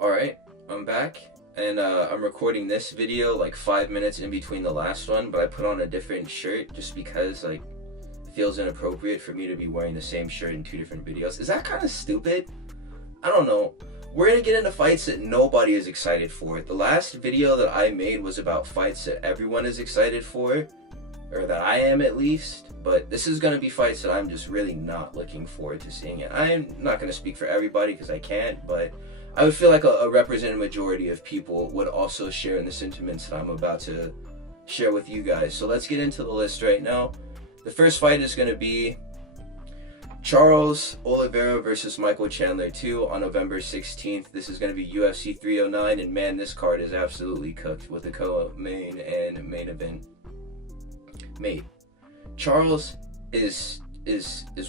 Alright, I'm back, and I'm recording this video like 5 minutes in between the last one, but I put on a different shirt just because like it feels inappropriate for me to be wearing the same shirt in two different videos. Is that kind of stupid? I don't know. We're gonna get into fights that nobody is excited for. The last video that I made was about fights that everyone is excited for, or that I am at least, but this is gonna be fights that I'm just really not looking forward to seeing. And I'm not gonna speak for everybody because I can't, but I would feel like a representative majority of people would also share in the sentiments that I'm about to share with you guys. So let's get into the list right now. The first fight is going to be Charles Oliveira versus Michael Chandler 2 on November 16th. This is going to be UFC 309, and man, this card is absolutely cooked with the co-main and main event. Mate, Charles is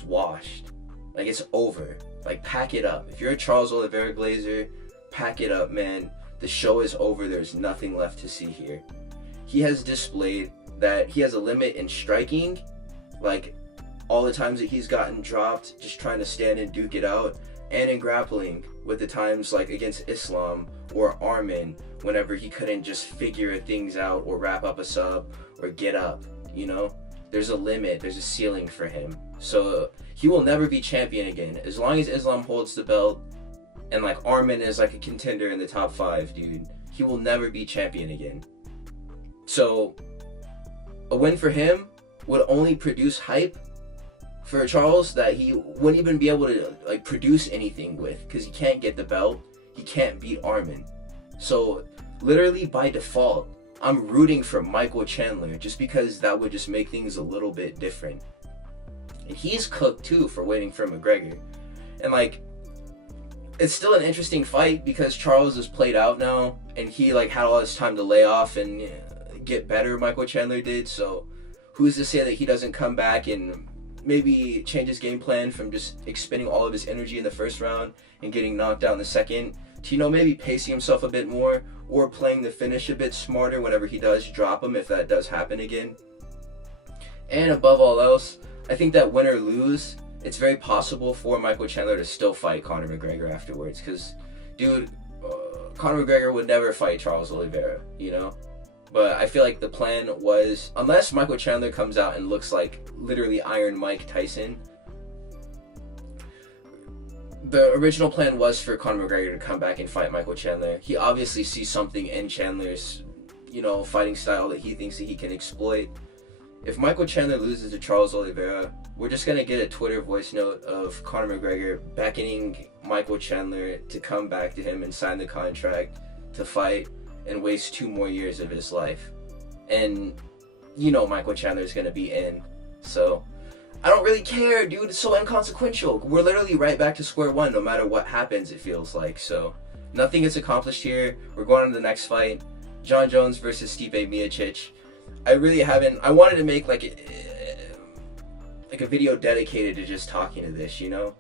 washed. Like, it's over. Like, pack it up. If you're a Charles Oliveira Glazer, pack it up, man. The show is over. There's nothing left to see here. He has displayed that he has a limit in striking. Like, all the times that he's gotten dropped, just trying to stand and duke it out. And in grappling, with the times like against Islam or Armin, whenever he couldn't just figure things out or wrap up a sub or get up, you know? There's a limit. There's a ceiling for him. So he will never be champion again. As long as Islam holds the belt and like Armin is like a contender in the top 5, dude, he will never be champion again. So a win for him would only produce hype for Charles that he wouldn't even be able to like produce anything with, because he can't get the belt. He can't beat Armin. So literally by default, I'm rooting for Michael Chandler just because that would just make things a little bit different. And he's cooked too for waiting for McGregor. And like, it's still an interesting fight because Charles is played out now and he like had all this time to lay off and get better, Michael Chandler did. So who's to say that he doesn't come back and maybe change his game plan from just expending all of his energy in the first round and getting knocked out in the second to, you know, maybe pacing himself a bit more or playing the finish a bit smarter whenever he does drop him, if that does happen again. And above all else, I think that win or lose, it's very possible for Michael Chandler to still fight Conor McGregor afterwards, because, dude, Conor McGregor would never fight Charles Oliveira, you know? But I feel like the plan was, unless Michael Chandler comes out and looks like literally Iron Mike Tyson, the original plan was for Conor McGregor to come back and fight Michael Chandler. He obviously sees something in Chandler's, you know, fighting style that he thinks that he can exploit. If Michael Chandler loses to Charles Oliveira, we're just going to get a Twitter voice note of Conor McGregor beckoning Michael Chandler to come back to him and sign the contract to fight and waste 2 more years of his life. And, you know, Michael Chandler is going to be in. So I don't really care, dude. It's so inconsequential. We're literally right back to square one no matter what happens, it feels like. So nothing gets accomplished here. We're going on to the next fight. Jon Jones versus Stipe Miocic. I wanted to make like a video dedicated to just talking to this, you know?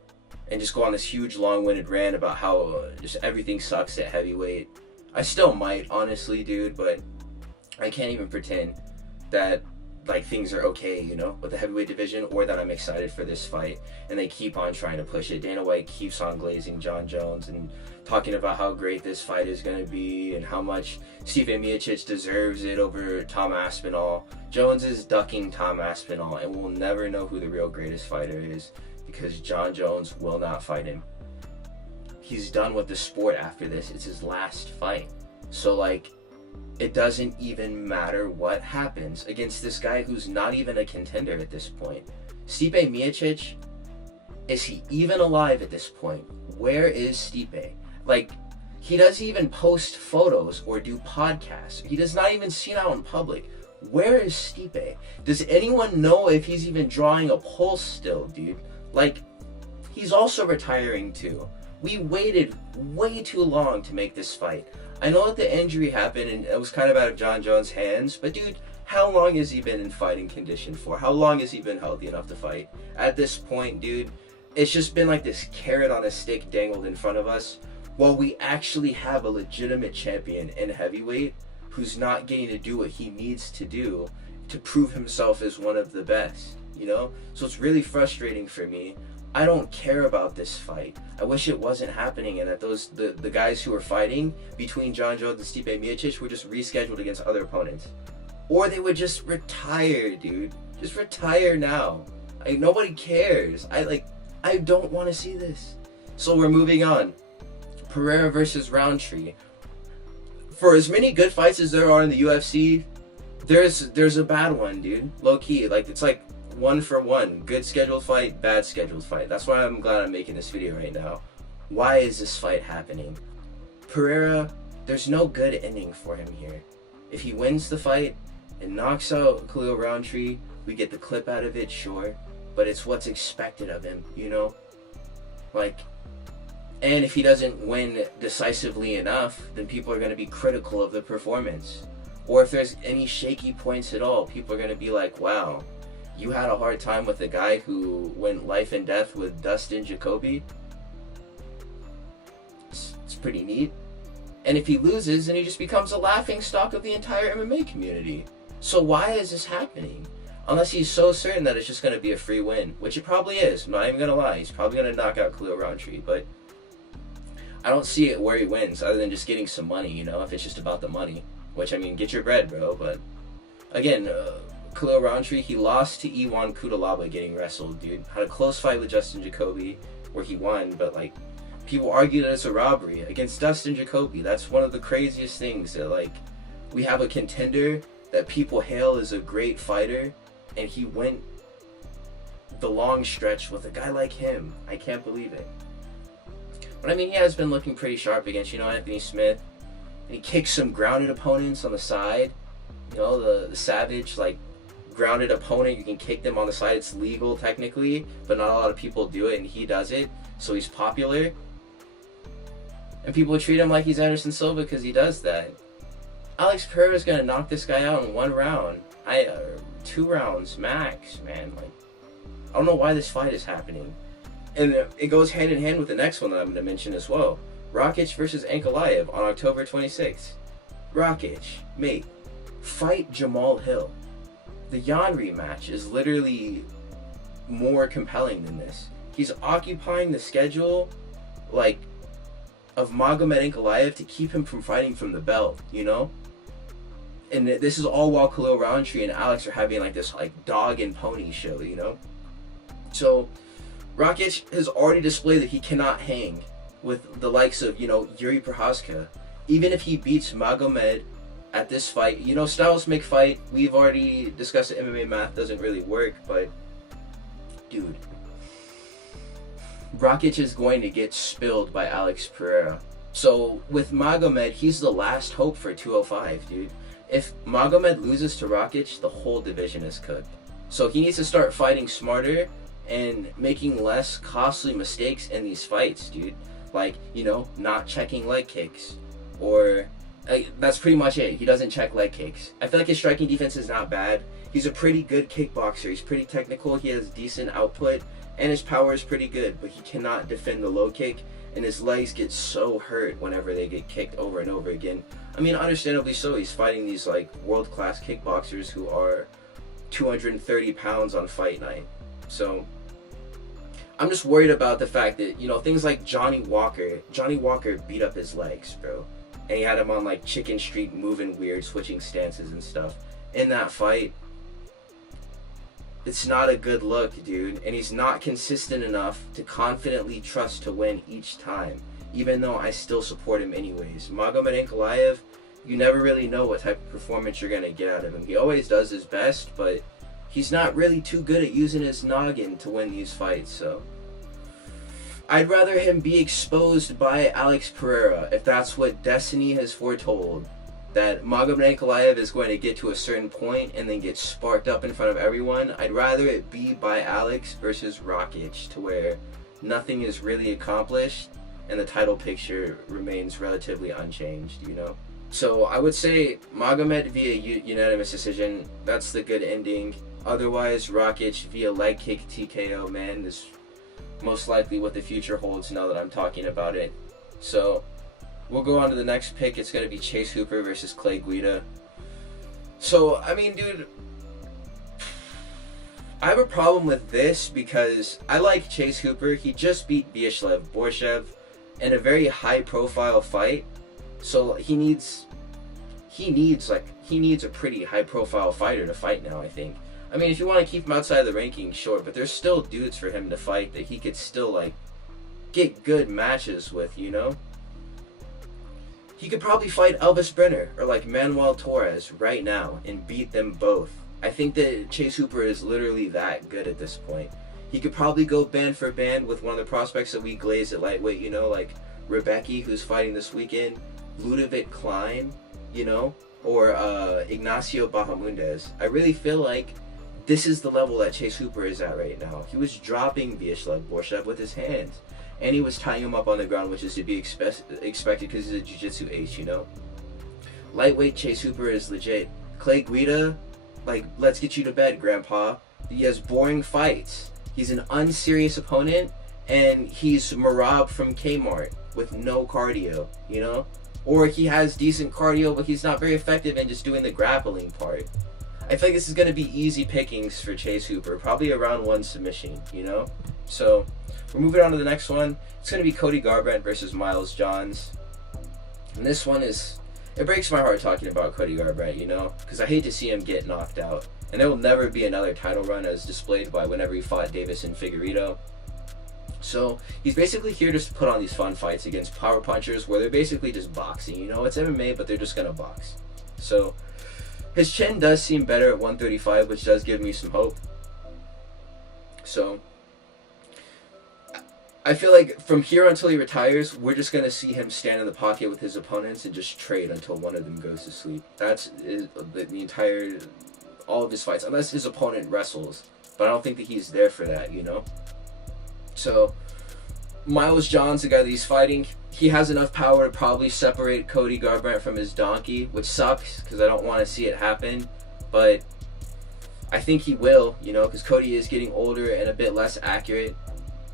And just go on this huge long-winded rant about how just everything sucks at heavyweight. I still might, honestly, dude, but I can't even pretend that like things are okay, you know, with the heavyweight division, or that I'm excited for this fight. And they keep on trying to push it. Dana White keeps on glazing Jon Jones and talking about how great this fight is going to be and how much Stipe Miocic deserves it over Tom Aspinall. Jones is ducking Tom Aspinall, and we'll never know who the real greatest fighter is because Jon Jones will not fight him. He's done with the sport after this. It's his last fight. So like, it doesn't even matter what happens against this guy who's not even a contender at this point. Stipe Miocic, is he even alive at this point? Where is Stipe? Like, he doesn't even post photos or do podcasts. He does not even seen out in public. Where is Stipe? Does anyone know if he's even drawing a pulse still, dude? Like, he's also retiring too. We waited way too long to make this fight. I know that the injury happened and it was kind of out of Jon Jones' hands, but dude, how long has he been in fighting condition for? How long has he been healthy enough to fight? At this point, dude, it's just been like this carrot on a stick dangled in front of us while we actually have a legitimate champion in heavyweight who's not getting to do what he needs to do to prove himself as one of the best, you know? So it's really frustrating for me I don't care about this fight. I wish it wasn't happening and that the guys who were fighting between John Jones and Stipe Miocic were just rescheduled against other opponents. Or they would just retire, dude. Just retire now. Nobody cares. I don't want to see this. So we're moving on. Pereira versus Roundtree. For as many good fights as there are in the UFC, there's a bad one, dude. Low key, it's like 1 for 1. Good scheduled fight, bad scheduled fight. That's why I'm glad I'm making this video right now. Why is this fight happening? Pereira, there's no good ending for him here. If he wins the fight and knocks out Khalil Roundtree, we get the clip out of it, sure. But it's what's expected of him, you know? And if he doesn't win decisively enough, then people are going to be critical of the performance. Or if there's any shaky points at all, people are going to be like, wow, you had a hard time with a guy who went life and death with Dustin Jacoby? It's pretty neat. And if he loses, then he just becomes a laughingstock of the entire MMA community. So why is this happening? Unless he's so certain that it's just going to be a free win, which it probably is. I'm not even going to lie. He's probably going to knock out Khalil Roundtree, but I don't see it where he wins other than just getting some money, you know, if it's just about the money. Which, I mean, get your bread, bro. But, again, Khalil Roundtree, he lost to Iwan Kudalaba getting wrestled, dude. Had a close fight with Justin Jacoby where he won, but, people argue that it's a robbery against Dustin Jacoby. That's one of the craziest things that, we have a contender that people hail as a great fighter, and he went the long stretch with a guy like him. I can't believe it. But I mean, he has been looking pretty sharp against, Anthony Smith. And he kicks some grounded opponents on the side. The Savage, grounded opponent, you can kick them on the side. It's legal technically, but not a lot of people do it, and he does it. So he's popular. And people treat him like he's Anderson Silva because he does that. Alex Pereira is going to knock this guy out in 1 round. 2 rounds max, man. I don't know why this fight is happening. And it goes hand in hand with the next one that I'm going to mention as well. Rakic versus Ankalaev on October 26th. Rakic, mate, fight Jamal Hill. The Yan rematch is literally more compelling than this. He's occupying the schedule, of Magomed Ankalaev to keep him from fighting from the belt, And this is all while Khalil Roundtree and Alex are having this dog and pony show, So Rakic has already displayed that he cannot hang with the likes of, Yuri Prochazka. Even if he beats Magomed at this fight, styles make fight. We've already discussed that MMA math doesn't really work, but dude, Rakic is going to get spilled by Alex Pereira. So with Magomed, he's the last hope for 205, dude. If Magomed loses to Rakic, the whole division is cooked. So he needs to start fighting smarter and making less costly mistakes in these fights, dude. Not checking leg kicks. Or, that's pretty much it. He doesn't check leg kicks. I feel like his striking defense is not bad. He's a pretty good kickboxer. He's pretty technical. He has decent output. And his power is pretty good. But he cannot defend the low kick. And his legs get so hurt whenever they get kicked over and over again. I mean, understandably so. He's fighting these, world-class kickboxers who are 230 pounds on fight night. So I'm just worried about the fact that, things like Johnny Walker beat up his legs, bro. And he had him on, Chicken Street moving weird, switching stances and stuff. In that fight, it's not a good look, dude. And he's not consistent enough to confidently trust to win each time. Even though I still support him anyways. Magomed Ankalaev, you never really know what type of performance you're going to get out of him. He always does his best, but he's not really too good at using his noggin to win these fights, so I'd rather him be exposed by Alex Pereira if that's what destiny has foretold. That Magomed Ankalaev is going to get to a certain point and then get sparked up in front of everyone. I'd rather it be by Alex versus Rakic, to where nothing is really accomplished and the title picture remains relatively unchanged, So I would say Magomed via unanimous decision. That's the good ending. Otherwise, Rakic via leg kick TKO, man, is most likely what the future holds now that I'm talking about it. So we'll go on to the next pick. It's going to be Chase Hooper versus Clay Guida. So, I mean, dude, I have a problem with this because I like Chase Hooper. He just beat Vyacheslav Borshev in a very high-profile fight, so he needs a pretty high-profile fighter to fight now, I think. I mean, if you want to keep him outside of the rankings, sure, but there's still dudes for him to fight that he could still, like, get good matches with, you know? He could probably fight Elvis Brenner or, like, Manuel Torres right now and beat them both. I think that Chase Hooper is literally that good at this point. He could probably go band for band with one of the prospects that we glazed at lightweight, you know, like Rebecki, who's fighting this weekend, Ludovic Klein, you know, or Ignacio Bahamundes. I really feel like this is the level that Chase Hooper is at right now. He was dropping Vyacheslav Borshev with his hands, and he was tying him up on the ground, which is to be expected because he's a jiu-jitsu ace, you know. Lightweight Chase Hooper is legit. Clay Guida, like, let's get you to bed, Grandpa. He has boring fights. He's an unserious opponent, and he's Marab from Kmart with no cardio, you know? Or he has decent cardio, but he's not very effective in just doing the grappling part. I feel like this is going to be easy pickings for Chase Hooper, probably a round 1 submission, you know? So, we're moving on to the next one. It's going to be Cody Garbrandt versus Miles Johns. And this one is... It breaks my heart talking about Cody Garbrandt, you know, because I hate to see him get knocked out. And there will never be another title run as displayed by whenever he fought Davis and Figueiredo. So he's basically here just to put on these fun fights against power punchers where they're basically just boxing, you know. It's MMA, but they're just going to box. So his chin does seem better at 135, which does give me some hope. So I feel like from here until he retires, we're just going to see him stand in the pocket with his opponents and just trade until one of them goes to sleep. That's the entire, all of his fights, unless his opponent wrestles. But I don't think that he's there for that, you know? So, Miles Johns, the guy that he's fighting, he has enough power to probably separate Cody Garbrandt from his donkey, which sucks because I don't want to see it happen. But I think he will, you know, because Cody is getting older and a bit less accurate.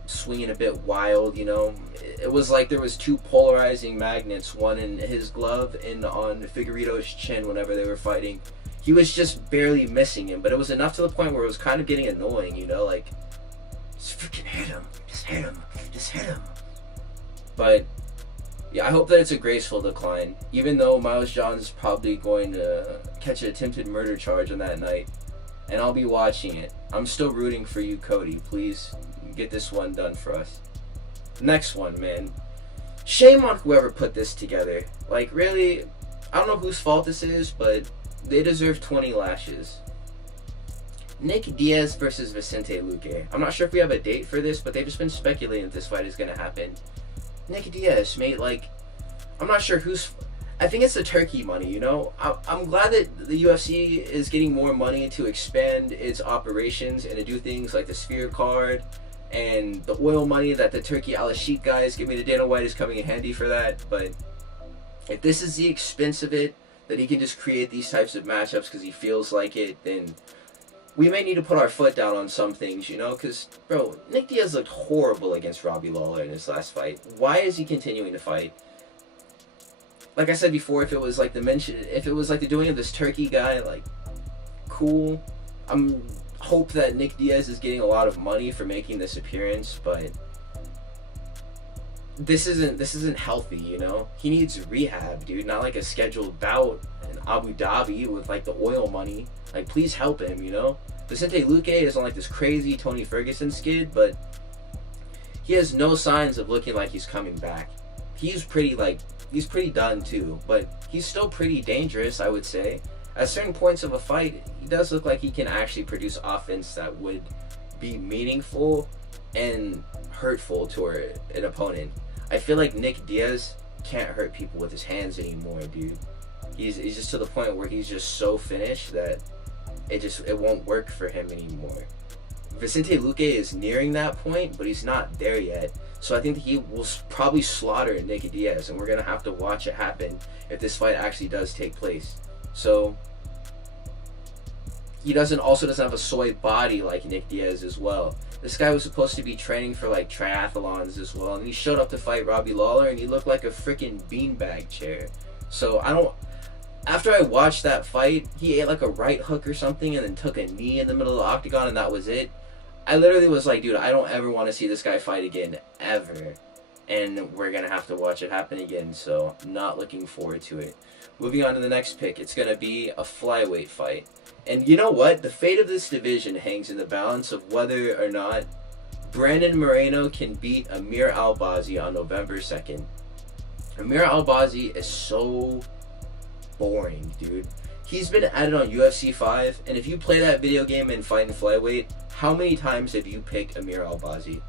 Swinging a bit wild, you know. It was like there was 2 polarizing magnets, one in his glove and on Figueiredo's chin whenever they were fighting. He was just barely missing him, but it was enough to the point where it was kind of getting annoying, you know, like, just freaking hit him, just hit him, just hit him. But yeah, I hope that it's a graceful decline, even though Miles Johns is probably going to catch an attempted murder charge on that night, and I'll be watching it. I'm still rooting for you, Cody. Please get this one done for us. Next one, man. Shame on whoever put this together. Like, really, I don't know whose fault this is, but they deserve 20 lashes. Nick Diaz versus Vicente Luque. I'm not sure if we have a date for this, but they've just been speculating that this fight is going to happen. Nick Diaz, mate, like, I'm not sure who's... I think it's the turkey money, you know? I'm glad that the UFC is getting more money to expand its operations and to do things like the Sphere card and the oil money that the Turkey Al-Sheikh guys give me. The Dana White is coming in handy for that. But if this is the expense of it, that he can just create these types of matchups because he feels like it, then we may need to put our foot down on some things, you know? Because, bro, Nick Diaz looked horrible against Robbie Lawler in his last fight. Why is he continuing to fight? Like I said before, if it was like the doing of this Turkey guy, like, cool. I'm hope that Nick Diaz is getting a lot of money for making this appearance, but this isn't healthy, you know? He needs rehab, dude, not like a scheduled bout in Abu Dhabi with like the oil money. Like, please help him, you know? Vicente Luque is on like this crazy Tony Ferguson skid, but he has no signs of looking like he's coming back. He's pretty done too, but he's still pretty dangerous, I would say. At certain points of a fight, he does look like he can actually produce offense that would be meaningful and hurtful to an opponent. I feel like Nick Diaz can't hurt people with his hands anymore, dude. He's just to the point where he's just so finished that it won't work for him anymore. Vicente Luque is nearing that point, but he's not there yet. So I think that he will probably slaughter Nick Diaz, and we're going to have to watch it happen if this fight actually does take place. So he also doesn't have a soy body like Nick Diaz as well. This guy was supposed to be training for like triathlons as well, and he showed up to fight Robbie Lawler, and he looked like a freaking beanbag chair. So after I watched that fight, he ate like a right hook or something and then took a knee in the middle of the octagon, and that was it. I literally was like, dude, I don't ever want to see this guy fight again, ever. And we're going to have to watch it happen again, so not looking forward to it. Moving on to the next pick, it's going to be a flyweight fight. And you know what? The fate of this division hangs in the balance of whether or not Brandon Moreno can beat Amir Albazi on November 2nd. Amir Albazi is so boring, dude. He's been added on UFC 5, and if you play that video game and fight in flyweight, how many times have you picked Amir Albazi?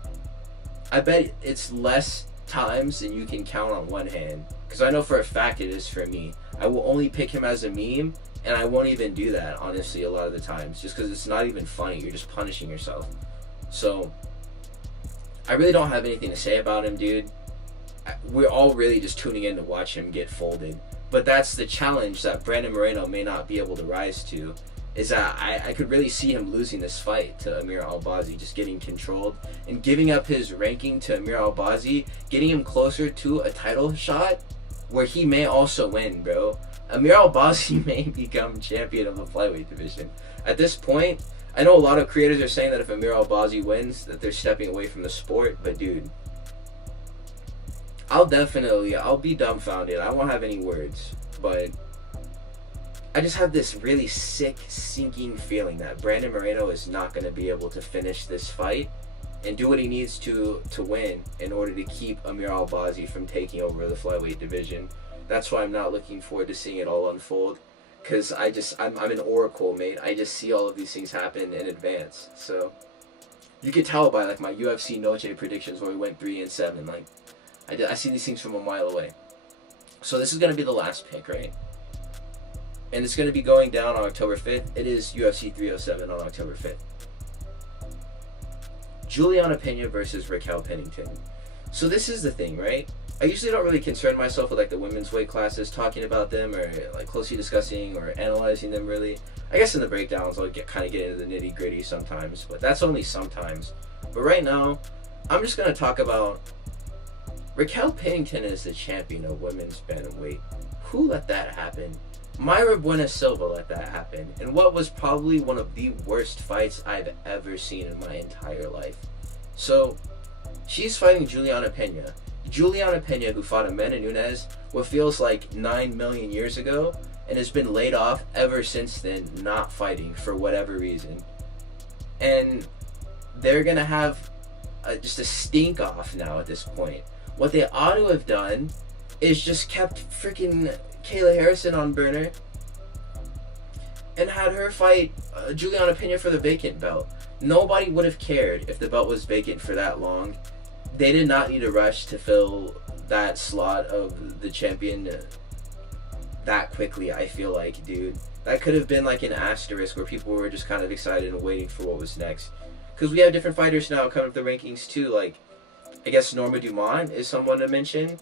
I bet it's less times than you can count on one hand, because I know for a fact it is for me. I will only pick him as a meme, and I won't even do that, honestly, a lot of the times, just because it's not even funny. You're just punishing yourself. So, I really don't have anything to say about him, dude. We're all really just tuning in to watch him get folded. But that's the challenge that Brandon Moreno may not be able to rise to, is that I could really see him losing this fight to Amir Albazi, just getting controlled and giving up his ranking to Amir Albazi, getting him closer to a title shot where he may also win, bro. Amir Albazi may become champion of the flyweight division. At this point, I know a lot of creators are saying that if Amir Albazi wins, that they're stepping away from the sport, but dude, I'll be dumbfounded. I won't have any words, but I just have this really sick, sinking feeling that Brandon Moreno is not going to be able to finish this fight and do what he needs to win in order to keep Amir Albazi from taking over the flyweight division. That's why I'm not looking forward to seeing it all unfold, because I'm an oracle, mate. I just see all of these things happen in advance. So you could tell by like my UFC Noche predictions where we went 3-7. Like I see these things from a mile away. So this is going to be the last pick, right? And it's going to be going down on October 5th. It is UFC 307 on October 5th. Juliana Pena versus Raquel Pennington. So this is the thing, right? I usually don't really concern myself with like the women's weight classes, talking about them or like closely discussing or analyzing them really. I guess in the breakdowns I'll kind of get into the nitty gritty sometimes, but that's only sometimes. But right now, I'm just going to talk about Raquel Pennington is the champion of women's bantamweight. Who let that happen? Mayra Buena Silva let that happen, and what was probably one of the worst fights I've ever seen in my entire life. So, she's fighting Juliana Pena. Juliana Pena, who fought Amanda Nunes what feels like 9 million years ago, and has been laid off ever since then, not fighting for whatever reason. And they're gonna have just a stink off now at this point. What they ought to have done is just kept freaking Kayla Harrison on burner and had her fight Juliana Pena for the vacant belt. Nobody would have cared if the belt was vacant for that long. They did not need to rush to fill that slot of the champion that quickly, I feel like, dude. That could have been like an asterisk where people were just kind of excited and waiting for what was next. Because we have different fighters now coming up the rankings too, like I guess Norma Dumont is someone to mention.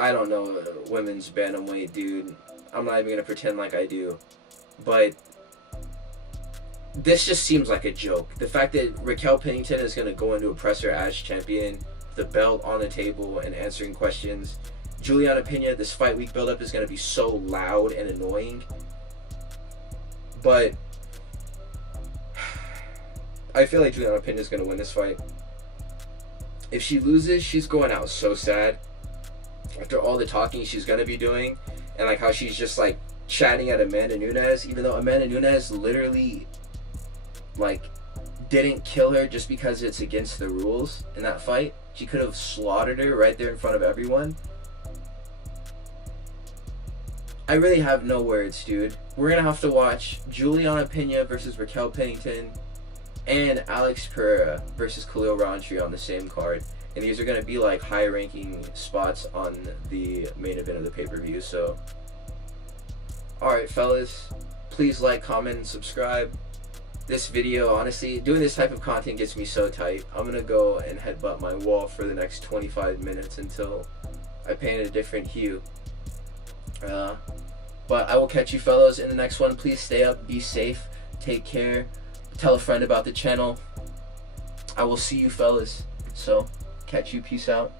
I don't know women's bantamweight, dude. I'm not even going to pretend like I do. But this just seems like a joke. The fact that Raquel Pennington is going to go into a presser as champion, the belt on the table and answering questions. Juliana Pena, this fight week buildup is going to be so loud and annoying. But I feel like Juliana Pena is going to win this fight. If she loses, she's going out so sad. After all the talking she's going to be doing, and like how she's just like chatting at Amanda Nunes, even though Amanda Nunes literally like didn't kill her just because it's against the rules in that fight. She could have slaughtered her right there in front of everyone. I really have no words, dude. We're going to have to watch Juliana Pena versus Raquel Pennington and Alex Pereira versus Khalil Rountree on the same card. And these are going to be like high-ranking spots on the main event of the pay-per-view. So, alright fellas, please like, comment, and subscribe. This video, honestly, doing this type of content gets me so tight. I'm going to go and headbutt my wall for the next 25 minutes until I paint a different hue. But I will catch you fellas in the next one. Please stay up, be safe, take care, tell a friend about the channel. I will see you fellas. So, catch you, peace out.